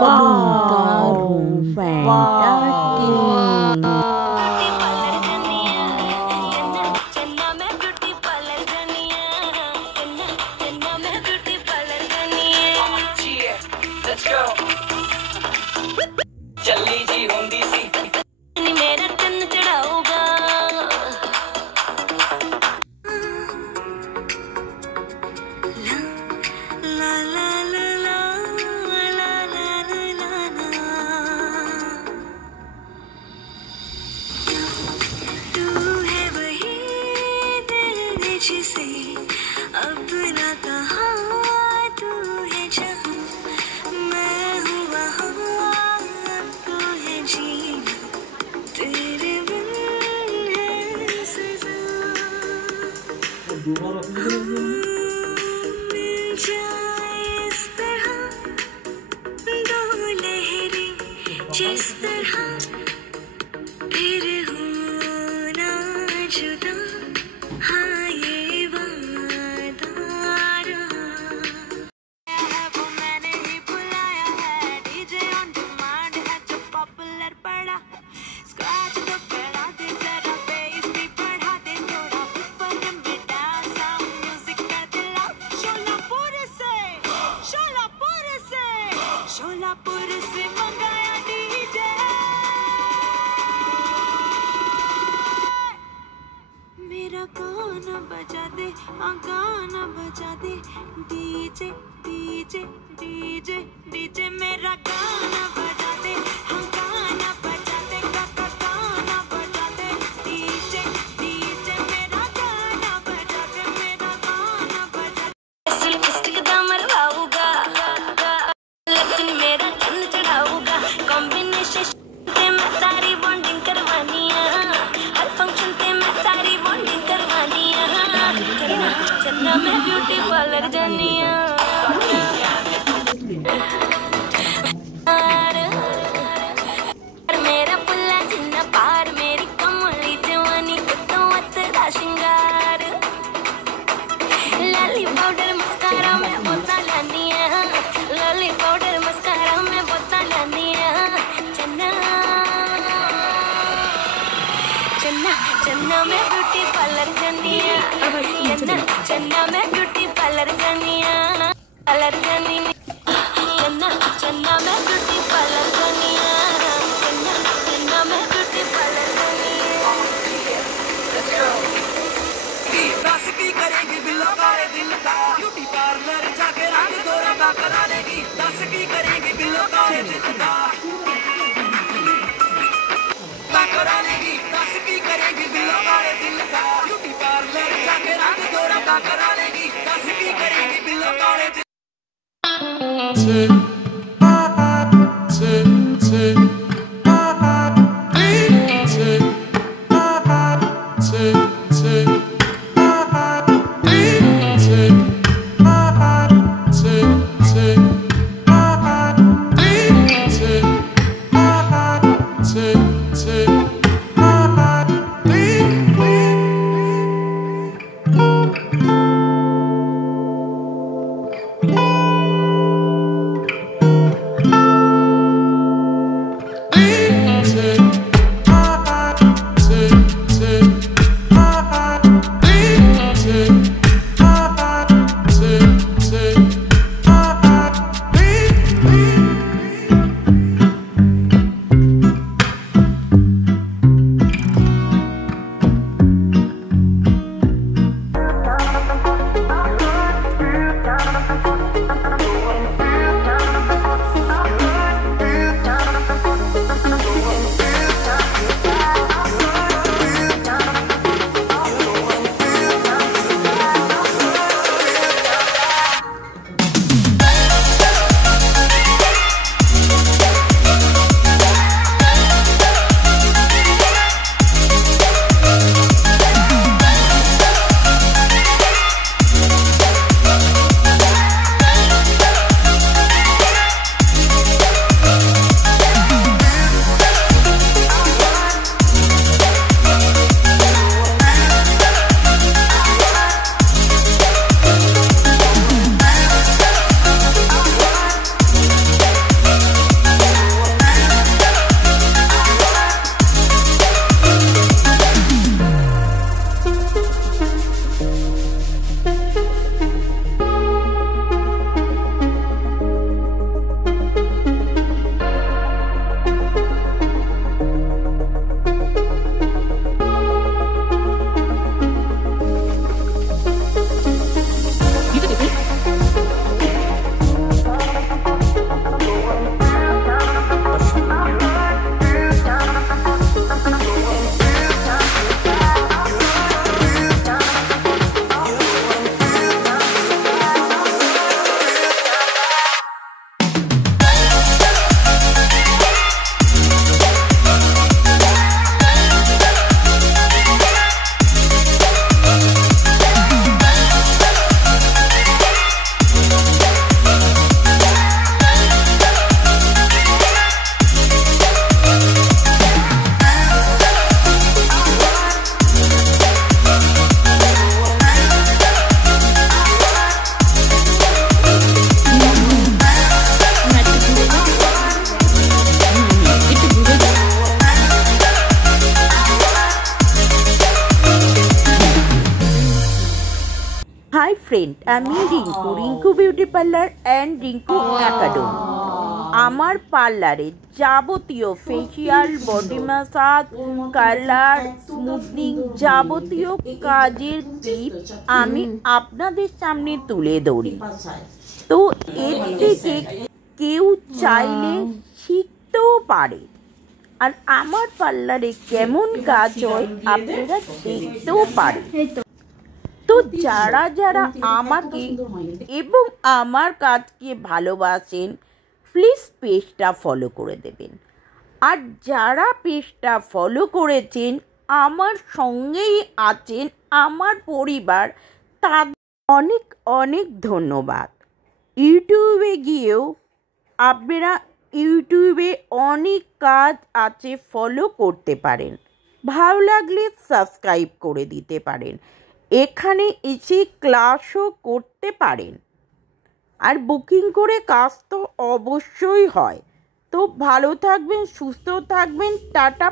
Wow, fantastic. Let's go. चली जी होंगी सी मेरा चन्न चढ़ाऊगा ला ला ला ला ला ला ला ला तू है वही दिल जिसे अपना कहा तू है जहाँ मैं हूँ वहाँ तो है जीना तेरे बिन है सजा मिल जाए इस तरह दो लहरें जिस तरह फिर होना जुदा हाँ ये वादा रहा वो मैंने ही बुलाया है डीजे ऑन डिमांड है जो पॉपुलर पड़ा स्क्रैच तो करा दे जरा बेस भी बढ़ा दे थोड़ा ऊपर बेटा साउंड म्यूजिक कर दिला शोलापुर से मंगाया डीजे मेरा गाना बजा दे गाना बजा दे डीजे डीजे डीजे डीजे मेरा गाना बजा दे गाना बजा दे गाना बजा दे डीजे डीजे मेरा गाना बजा दे मेरा गाना बजा दे लिपस्टिक दा मरवाऊगा लेकिन मेरा चन्न चढ़ाऊगा कॉम्बिनेशन ते मैं तारी बॉन्डिंग करवानी है हर फंक्शन पे मैं तारी बॉन्डिंग करवानी है चन्ना मैं ब्यूटी पार्लर जानी है मेरा पुल्ला जिन्ना पार मेरी कमली जवानी तो अतरा श्रृंगार लाली पाउडर मस्कारा मैं बोता लानी है लाली पाउडर मस्कारा मैं बोता लानी है चन्ना चन्ना चन्ना मैं ब्यूटी पार्लर जानी है चन्ना मैं ब्यूटी पार्लर जानी है पार्लर जानी चन्ना चन्ना मैं ब्यूटी पार्लर जानी है चन्ना चन्ना मैं ब्यूटी पार्लर जानी है दस की करेगी बिल्लो काले दिल का ब्यूटी पार्लर जाके रंग गोरा का करा लेगी दस की करेगी बिल्लो काले दिल का करा लेगी दस की करेगी बिल्लो काले दिल का ब्यूटी पार्लर जाके रंग गोरा का करा लेगी दस की करेगी बिल्लो काले दिल ফ্রেন্ড, আমি Rinku, Rinku beauty parlour and Rinku academy. আমার পার্লারে যাবতীয় facial, body massage, colour, smoothing, যাবতীয় কাজের টিপ আমি আপনাদের সামনে তুলে ধরি। তো এর থেকে কেউ চাইলে শিখতেও পারে, আর আমার পার্লারে কেমন কাজ হয় আপনারা দেখতেও পারেন। তো যারা যারা আমাকে এবং আমার কাজকে ভালোবাসেন প্লিজ পেজটা ফলো করে দেবেন। আর যারা পেজটা ফলো করেছেন, আমার সঙ্গেই আছেন, আমার পরিবার, তাদের অনেক অনেক ধন্যবাদ। ইউটিউবে গিয়েও আপনারা ইউটিউবে অনেক কাজ আছে, ফলো করতে পারেন। ভালো লাগলে সাবস্ক্রাইব করে দিতে পারেন। এখানে এসে ক্লাসও করতে পারেন, আর বুকিং করে কাজ তো অবশ্যই হয়। তো ভালো থাকবেন, সুস্থ থাকবেন, টাটা।